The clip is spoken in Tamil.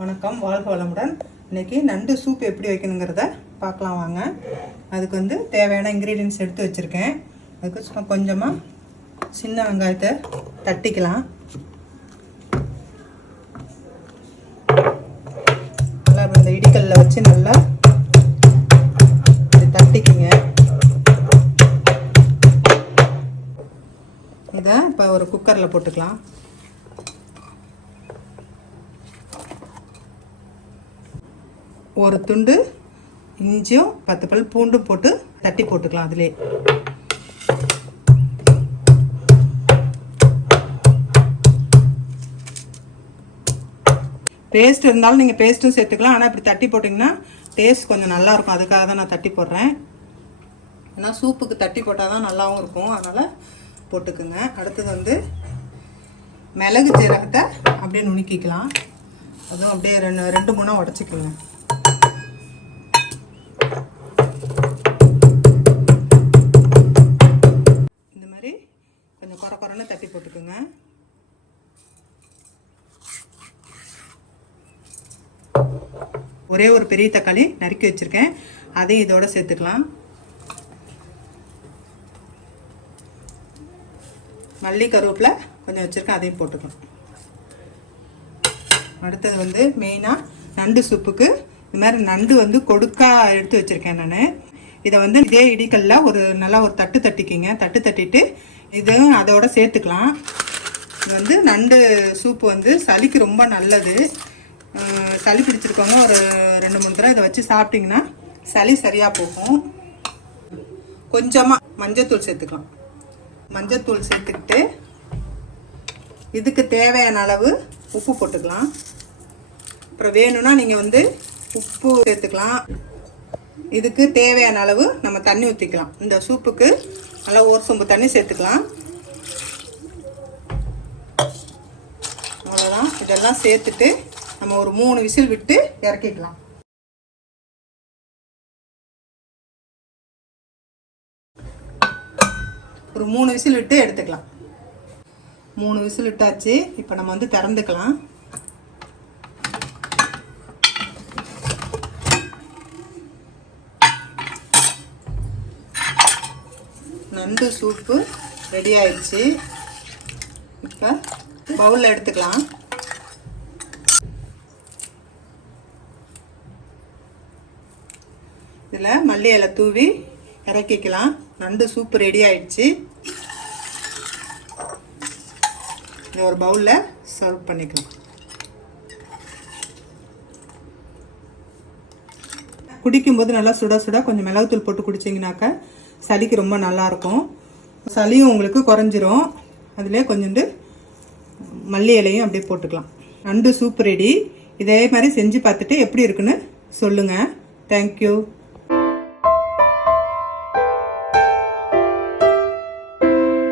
வணக்கம், வாழ்க வளமுடன். இன்றைக்கி நண்டு சூப் எப்படி வைக்கணுங்கிறத பார்க்கலாம் வாங்க. அதுக்கு வந்து தேவையான இன்க்ரீடியன்ட்ஸ் எடுத்து வச்சுருக்கேன். அதுக்கு கொஞ்சமாக சின்ன வெங்காயத்தை தட்டிக்கலாம். நல்லா இந்த இடிக்கல்ல வச்சு நல்லா தட்டிக்குங்க. இதை இப்போ ஒரு குக்கரில் போட்டுக்கலாம். ஒரு துண்டு இஞ்சியும் 10 பல் பூண்டும் போட்டு தட்டி போட்டுக்கலாம். அதிலே பேஸ்ட் இருந்தாலும் நீங்கள் பேஸ்ட்டும் சேர்த்துக்கலாம். ஆனால் இப்படி தட்டி போட்டிங்கன்னா டேஸ்ட் கொஞ்சம் நல்லாயிருக்கும். அதுக்காக தான் நான் தட்டி போடுறேன். ஏன்னா சூப்புக்கு தட்டி போட்டால் தான் நல்லாவும் இருக்கும். அதனால் போட்டுக்குங்க. அடுத்தது வந்து மிளகு ஜீரகத்தை அப்படியே நுணுக்கிக்கலாம். அதுவும் அப்படியே ரெண்டு மூணா உடச்சிக்குங்க. இந்த மாதிரி கொஞ்சம் குறைன்னு தட்டி போட்டுக்குங்க. ஒரே ஒரு பெரிய தக்காளி நறுக்கி வச்சிருக்கேன், அதையும் இதோட சேர்த்துக்கலாம். மல்லி கருவேப்பிலை கொஞ்சம் வச்சுருக்கேன், அதையும் போட்டுக்கலாம். அடுத்தது வந்து மெயினாக நண்டு சூப்புக்கு இது மாதிரி நண்டு வந்து கொடுக்கா எடுத்து வச்சுருக்கேன் நான். இதை வந்து இதே இடிக்கல்ல நல்லா ஒரு தட்டு தட்டிக்கிங்க. தட்டு தட்டிட்டு இதுவும் அதோட சேர்த்துக்கலாம். இது வந்து நண்டு சூப்பு வந்து சளிக்கு ரொம்ப நல்லது. சளி பிடிச்சிருக்கவங்க ஒரு 2-3 தடவை இதை வச்சு சாப்பிட்டிங்கன்னா சளி சரியாக போகும். கொஞ்சமாக மஞ்சத்தூள் சேர்த்துக்கலாம். மஞ்சத்தூள் சேர்த்துக்கிட்டு இதுக்கு தேவையான அளவு உப்பு போட்டுக்கலாம். அப்புறம் வேணும்னா நீங்கள் வந்து உப்பு சேர்த்துக்கலாம். இதுக்கு தேவையான அளவு நம்ம தண்ணி ஊற்றிக்கலாம். இந்த சூப்புக்கு நல்லா ஒரு சொம்பு தண்ணி சேர்த்துக்கலாம். அவ்வளோதான். இதெல்லாம் சேர்த்துட்டு நம்ம ஒரு 3 விசில் விட்டு இறக்கிக்கலாம். ஒரு 3 விசில் விட்டு எடுத்துக்கலாம். 3 விசில் விட்டாச்சு. இப்போ நம்ம வந்து திறந்துக்கலாம். நண்டு சூப்பு ரெடி ஆயிடுச்சு. இப்போ பவுலில் எடுத்துக்கலாம். இதில் மல்லி இலை தூவி இறக்கிக்கலாம். நண்டு சூப்பு ரெடி ஆயிடுச்சு. இதை ஒரு பவுலில் சர்வ் பண்ணிக்கலாம். குடிக்கும்போது நல்லா சுட சுட கொஞ்சம் மிளகுத்தூள் போட்டு குடிச்சிங்கனாக்கா சளிக்கு ரொம்ப நல்லாயிருக்கும். சளியும் உங்களுக்கு குறைஞ்சிரும். அதிலே கொஞ்சோண்டு மல்லி இலையும் அப்படியே போட்டுக்கலாம். நண்டு சூப் ரெடி. இதே மாதிரி செஞ்சு பார்த்துட்டு எப்படி இருக்குன்னு சொல்லுங்கள். தேங்க்யூ.